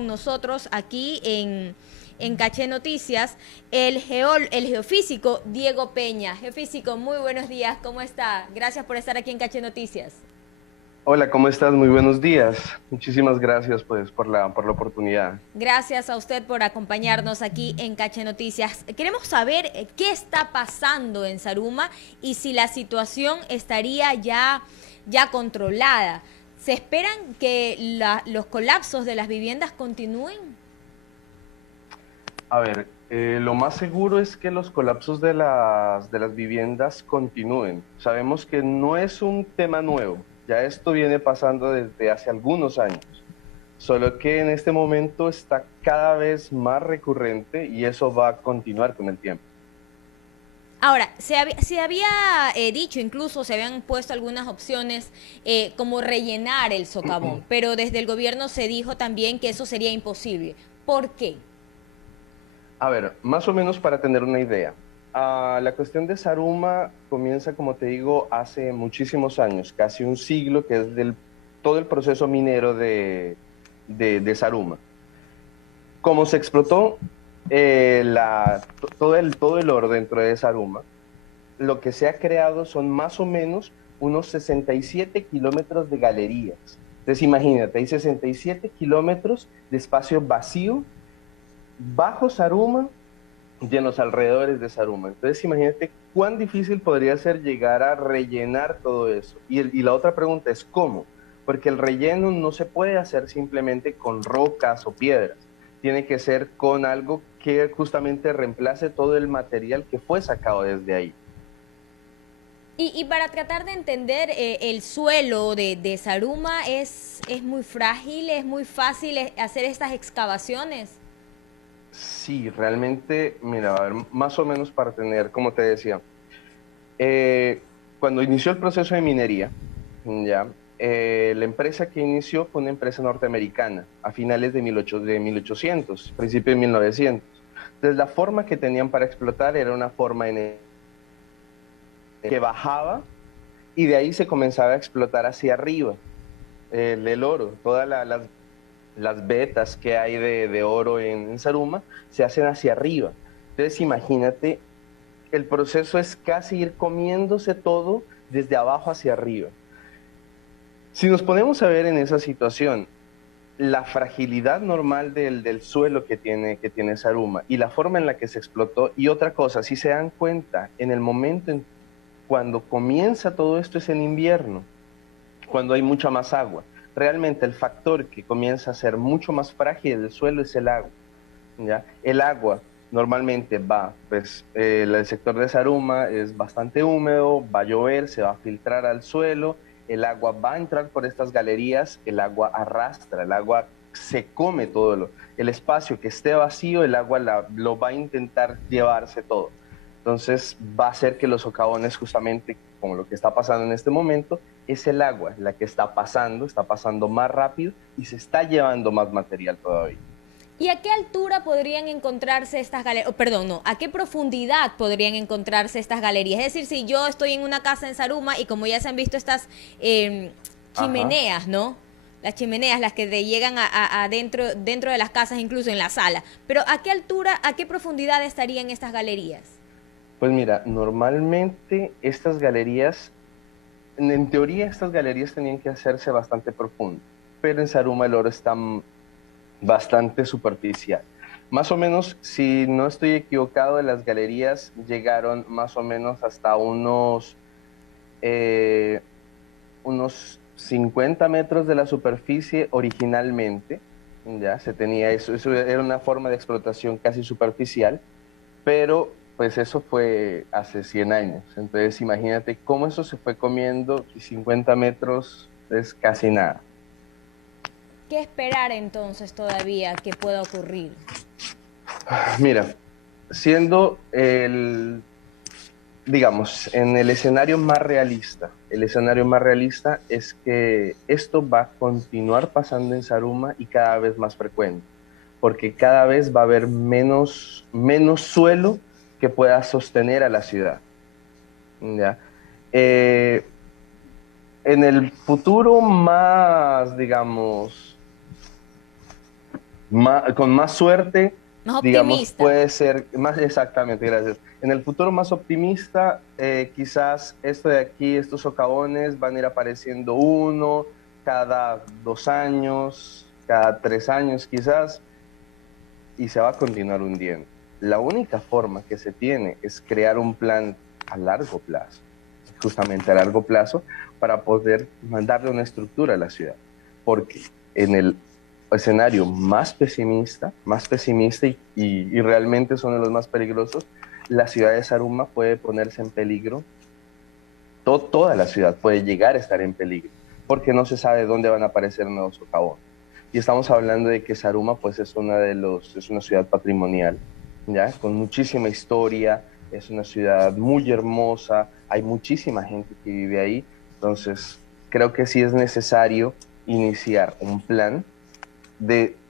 con nosotros aquí en Caché Noticias el geofísico Diego Peña. Geofísico, muy buenos días, ¿cómo está? Gracias por estar aquí en Caché Noticias. Hola, ¿cómo estás? Muy buenos días. Muchísimas gracias pues por la oportunidad. Gracias a usted por acompañarnos aquí en Caché Noticias. Queremos saber qué está pasando en Zaruma y si la situación estaría ya controlada. ¿Se esperan que los colapsos de las viviendas continúen? A ver, lo más seguro es que los colapsos de las viviendas continúen. Sabemos que no es un tema nuevo, ya esto viene pasando desde hace algunos años, solo que en este momento está cada vez más recurrente y eso va a continuar con el tiempo. Ahora, se había dicho, incluso se habían puesto algunas opciones como rellenar el socavón, pero desde el gobierno se dijo también que eso sería imposible. ¿Por qué? A ver, más o menos para tener una idea. La cuestión de Saruma comienza, como te digo, hace muchísimos años, casi un siglo, que es todo el proceso minero de Saruma. Como se explotó todo el oro dentro de Saruma, lo que se ha creado son más o menos unos 67 kilómetros de galerías. Entonces imagínate, hay 67 kilómetros de espacio vacío bajo Saruma y en los alrededores de Saruma. Entonces, imagínate cuán difícil podría ser llegar a rellenar todo eso. Y la otra pregunta es ¿cómo? Porque el relleno no se puede hacer simplemente con rocas o piedras. Tiene que ser con algo que justamente reemplace todo el material que fue sacado desde ahí. Y para tratar de entender, el suelo de Zaruma es muy frágil, es muy fácil hacer estas excavaciones. Sí, realmente, mira, a ver, más o menos para tener, como te decía, cuando inició el proceso de minería, ya, la empresa que inició fue una empresa norteamericana a finales de 1800, principios de 1900. Entonces, la forma que tenían para explotar era una forma que bajaba y de ahí se comenzaba a explotar hacia arriba el oro, todas las vetas que hay de oro en Saruma se hacen hacia arriba. Entonces, imagínate, el proceso es casi ir comiéndose todo desde abajo hacia arriba. Si nos ponemos a ver en esa situación, la fragilidad normal del suelo que tiene Saruma y la forma en la que se explotó, y otra cosa, si se dan cuenta, en el momento cuando comienza todo esto es en invierno, cuando hay mucha más agua. Realmente el factor que comienza a ser mucho más frágil del suelo es el agua. ¿Ya? El agua normalmente va, pues el sector de Saruma es bastante húmedo, va a llover, se va a filtrar al suelo, el agua va a entrar por estas galerías, el agua arrastra, el agua se come todo el espacio que esté vacío, el agua lo va a intentar llevarse todo. Entonces va a hacer que los socavones, justamente como lo que está pasando en este momento, es el agua la que está pasando más rápido y se está llevando más material todavía. ¿Y a qué altura podrían encontrarse estas galerías? Oh, perdón, no, ¿a qué profundidad podrían encontrarse estas galerías? Es decir, si yo estoy en una casa en Zaruma y como ya se han visto estas Ajá. chimeneas, ¿no? Las chimeneas, las que llegan dentro de las casas, incluso en la sala. Pero ¿a qué altura, a qué profundidad estarían estas galerías? Pues mira, normalmente estas galerías, en teoría estas galerías tenían que hacerse bastante profundas, pero en Saruma el oro está bastante superficial. Más o menos, si no estoy equivocado, las galerías llegaron más o menos hasta eh, unos 50 metros de la superficie originalmente. Ya se tenía eso era una forma de explotación casi superficial, pero pues eso fue hace 100 años. Entonces imagínate cómo eso se fue comiendo y 50 metros es casi nada. ¿Qué esperar entonces todavía que pueda ocurrir? Mira, siendo digamos, en el escenario más realista es que esto va a continuar pasando en Saruma y cada vez más frecuente, porque cada vez va a haber menos suelo que pueda sostener a la ciudad. ¿Ya? Eh, en el futuro más, digamos, con más suerte, Más digamos, optimista. puede ser más exactamente, gracias. En el futuro más optimista, quizás esto de aquí, estos socavones van a ir apareciendo uno cada 2 años, cada 3 años quizás, y se va a continuar hundiendo. La única forma que se tiene es crear un plan a largo plazo, justamente a largo plazo, para poder darle una estructura a la ciudad. Porque en el escenario más pesimista y realmente son de los más peligrosos, la ciudad de Zaruma puede ponerse en peligro, toda la ciudad puede llegar a estar en peligro, porque no se sabe dónde van a aparecer nuevos socavones. Y estamos hablando de que Zaruma pues es es una ciudad patrimonial, ¿ya? Con muchísima historia, es una ciudad muy hermosa, hay muchísima gente que vive ahí, entonces creo que sí es necesario iniciar un plan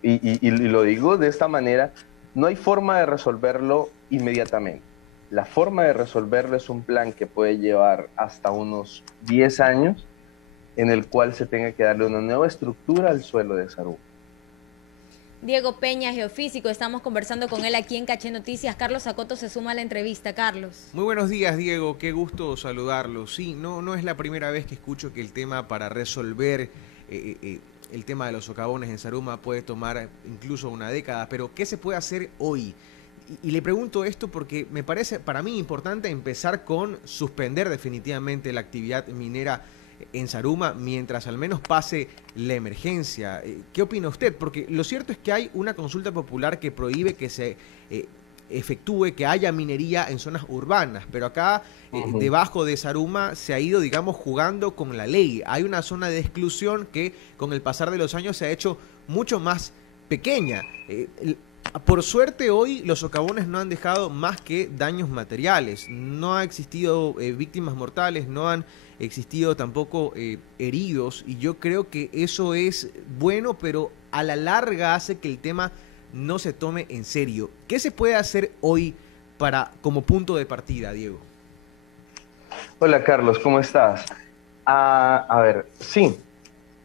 y lo digo de esta manera, no hay forma de resolverlo inmediatamente. La forma de resolverlo es un plan que puede llevar hasta unos 10 años en el cual se tenga que darle una nueva estructura al suelo de Sarú. Diego Peña, geofísico, estamos conversando con él aquí en Caché Noticias. Carlos Acoto se suma a la entrevista. Carlos. Muy buenos días, Diego. Qué gusto saludarlo. Sí, no es la primera vez que escucho que el tema para resolver el tema de los socavones en Zaruma puede tomar incluso una década, pero ¿qué se puede hacer hoy? Y le pregunto esto porque me parece para mí importante empezar con suspender definitivamente la actividad minera en Zaruma mientras al menos pase la emergencia. ¿Qué opina usted? Porque lo cierto es que hay una consulta popular que prohíbe que se efectúe, que haya minería en zonas urbanas, pero acá debajo de Zaruma se ha ido, digamos, jugando con la ley. Hay una zona de exclusión que con el pasar de los años se ha hecho mucho más pequeña. Por suerte hoy los socavones no han dejado más que daños materiales, no ha existido víctimas mortales, no han existido tampoco heridos, y yo creo que eso es bueno, pero a la larga hace que el tema no se tome en serio. ¿Qué se puede hacer hoy como punto de partida, Diego? Hola Carlos, ¿cómo estás? A ver, sí,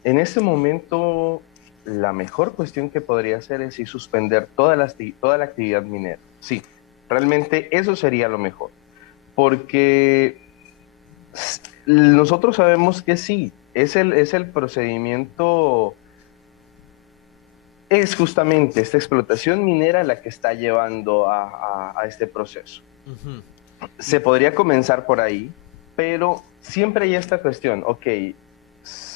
en este momento la mejor cuestión que podría hacer es sí, suspender toda la actividad minera. Sí, realmente eso sería lo mejor, porque nosotros sabemos que sí, es el procedimiento, es justamente esta explotación minera la que está llevando a este proceso. Uh-huh. Se podría comenzar por ahí, pero siempre hay esta cuestión, ok,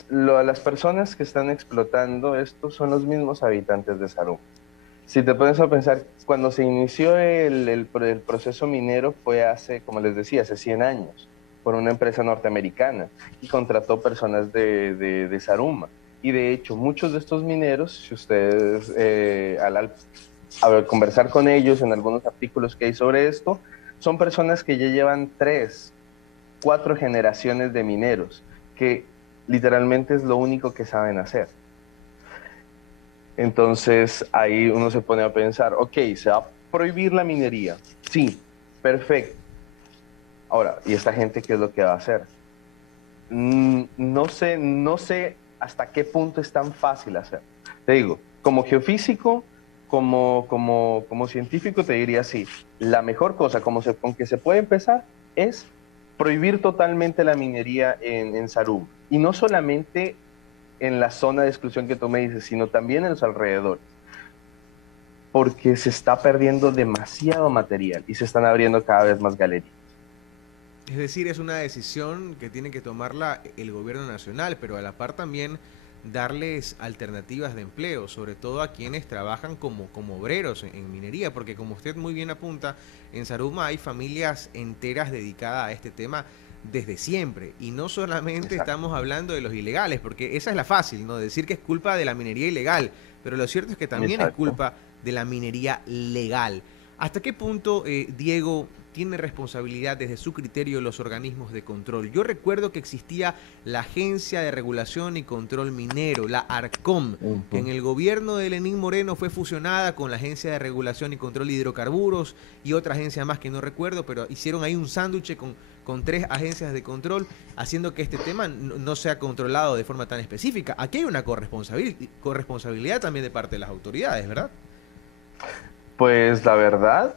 las personas que están explotando esto son los mismos habitantes de Zaruma. Si te pones a pensar, cuando se inició el proceso minero fue hace, como les decía, hace 100 años, por una empresa norteamericana y contrató personas de Zaruma. Y de hecho, muchos de estos mineros, si ustedes al conversar con ellos en algunos artículos que hay sobre esto, son personas que ya llevan 3, 4 generaciones de mineros, que literalmente es lo único que saben hacer. Entonces ahí uno se pone a pensar, ok, ¿se va a prohibir la minería? Sí, perfecto. Ahora, ¿y esta gente qué es lo que va a hacer? No sé hasta qué punto es tan fácil hacer. Te digo, como geofísico, como científico, te diría así, la mejor cosa con que se puede empezar es prohibir totalmente la minería en Zaruma. Y no solamente en la zona de exclusión que tú me dices, sino también en los alrededores. Porque se está perdiendo demasiado material y se están abriendo cada vez más galerías. Es decir, es una decisión que tiene que tomarla el gobierno nacional, pero a la par también darles alternativas de empleo, sobre todo a quienes trabajan como obreros en minería, porque como usted muy bien apunta, en Zaruma hay familias enteras dedicadas a este tema desde siempre, y no solamente Exacto. estamos hablando de los ilegales, porque esa es la fácil, ¿no? Decir que es culpa de la minería ilegal, pero lo cierto es que también Exacto. es culpa de la minería legal. ¿Hasta qué punto, Diego, tiene responsabilidad desde su criterio los organismos de control? Yo recuerdo que existía la Agencia de Regulación y Control Minero, la ARCOM, que en el gobierno de Lenín Moreno fue fusionada con la Agencia de Regulación y Control de Hidrocarburos y otra agencia más que no recuerdo, pero hicieron ahí un sándwich con 3 agencias de control, haciendo que este tema no sea controlado de forma tan específica. Aquí hay una corresponsabilidad también de parte de las autoridades, ¿verdad? Pues la verdad,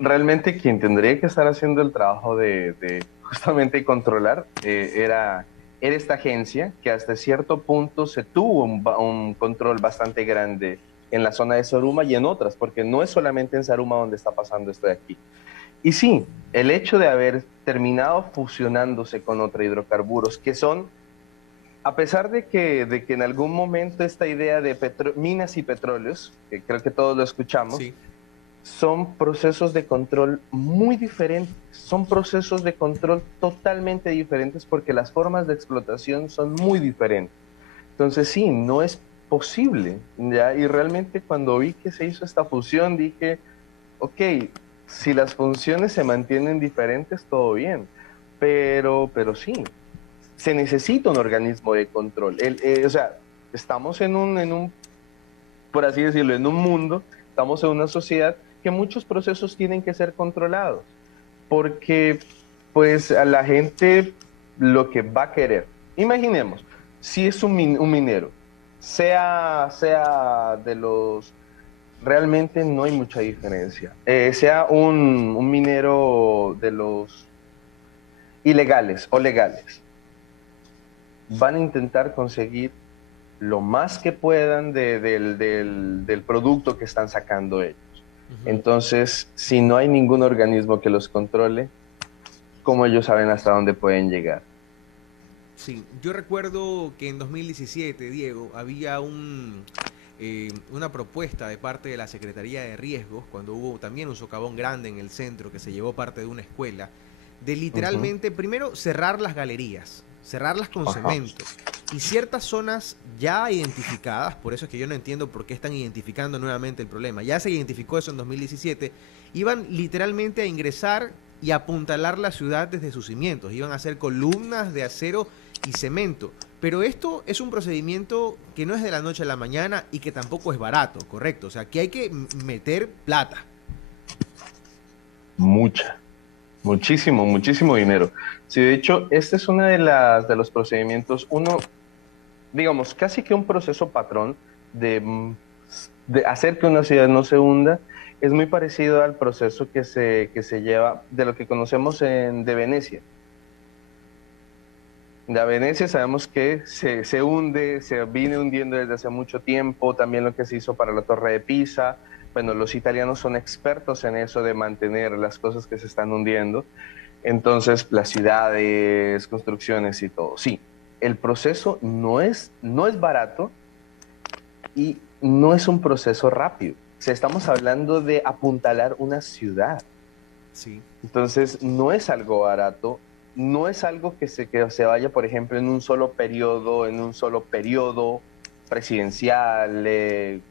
realmente quien tendría que estar haciendo el trabajo de justamente controlar era esta agencia, que hasta cierto punto se tuvo un control bastante grande en la zona de Soruma y en otras, porque no es solamente en Soruma donde está pasando esto de aquí. Y sí, el hecho de haber terminado fusionándose con otros hidrocarburos, que son, a pesar de que en algún momento esta idea de minas y petróleos, que creo que todos lo escuchamos, sí, son procesos de control muy diferentes, son procesos de control totalmente diferentes porque las formas de explotación son muy diferentes. Entonces sí, no es posible, ¿ya? Y realmente cuando vi que se hizo esta fusión dije, ok, si las funciones se mantienen diferentes, todo bien, pero sí, se necesita un organismo de control. O sea, estamos en un, por así decirlo, en un mundo, estamos en una sociedad que muchos procesos tienen que ser controlados, porque pues a la gente lo que va a querer, imaginemos, si es un minero, sea de los, realmente no hay mucha diferencia, sea un minero de los ilegales o legales, van a intentar conseguir lo más que puedan del producto que están sacando ellos. Entonces, si no hay ningún organismo que los controle, ¿cómo ellos saben hasta dónde pueden llegar? Sí, yo recuerdo que en 2017, Diego, había una propuesta de parte de la Secretaría de Riesgos, cuando hubo también un socavón grande en el centro que se llevó parte de una escuela, de literalmente, primero, cerrar las galerías, cerrarlas con cemento, y ciertas zonas ya identificadas, por eso es que yo no entiendo por qué están identificando nuevamente el problema, ya se identificó eso en 2017, iban literalmente a ingresar y apuntalar la ciudad desde sus cimientos, iban a hacer columnas de acero y cemento, pero esto es un procedimiento que no es de la noche a la mañana y que tampoco es barato, correcto, o sea, que hay que meter plata. Muchísimo dinero. Sí, de hecho, este es uno de los procedimientos, digamos, casi que un proceso patrón de hacer que una ciudad no se hunda, es muy parecido al proceso que se lleva de lo que conocemos de Venecia. De Venecia sabemos que se hunde, se viene hundiendo desde hace mucho tiempo, también lo que se hizo para la Torre de Pisa. Bueno, los italianos son expertos en eso de mantener las cosas que se están hundiendo. Entonces, las ciudades, construcciones y todo. Sí, el proceso no es barato y no es un proceso rápido. O sea, estamos hablando de apuntalar una ciudad. Sí. Entonces, no es algo barato, no es algo que se vaya, por ejemplo, en un solo periodo presidencial, de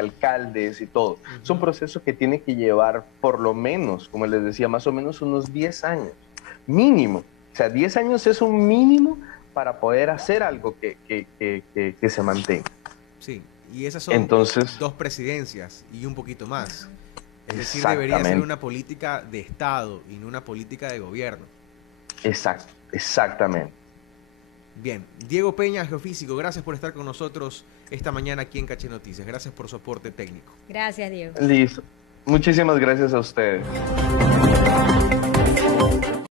alcaldes y todo. Es un proceso que tiene que llevar por lo menos, como les decía, más o menos unos 10 años, mínimo. O sea, 10 años es un mínimo para poder hacer algo que se mantenga. Sí, y esas son entonces 2 presidencias y un poquito más. Es decir, debería ser una política de Estado y no una política de gobierno. Exactamente. Bien, Diego Peña, geofísico, gracias por estar con nosotros esta mañana aquí en Caché Noticias. Gracias por su aporte técnico. Gracias, Diego. Listo. Muchísimas gracias a ustedes.